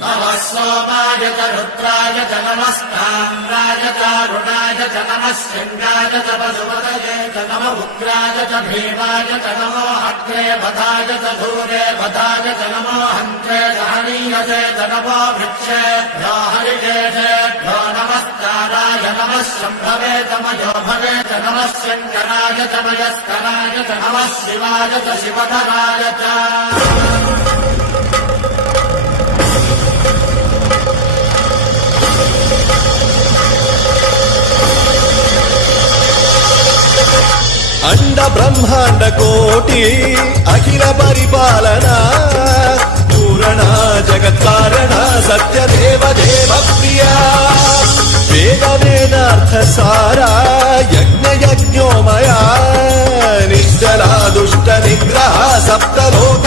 नमः सोमाय च रुद्राय च नमस्ताम्राय च अरुणाय च नमः सिंहाय च पशुपतये च नमः उग्राय च भीमाय च नमो अग्रे बधाय च धूरे बधाय च नमो हन्त्रे च हनीयसे च नमो वृक्षेभ्यो हरिकेशेभ्यो नमस्काराय नमः शम्भवे च मयोभवे च नमः शङ्कराय च मयस्कराय च नमः शिवाय च शिवधराय च अंड ब्रह्मांड कोटि अखिल परिपालना पूरणा जगत्कारणा सत्यदेव देव प्रिया वेद वेदार्थ सारा यज्ञ यज्ञोमया निश्चला दुष्ट निग्रह सप्तलोक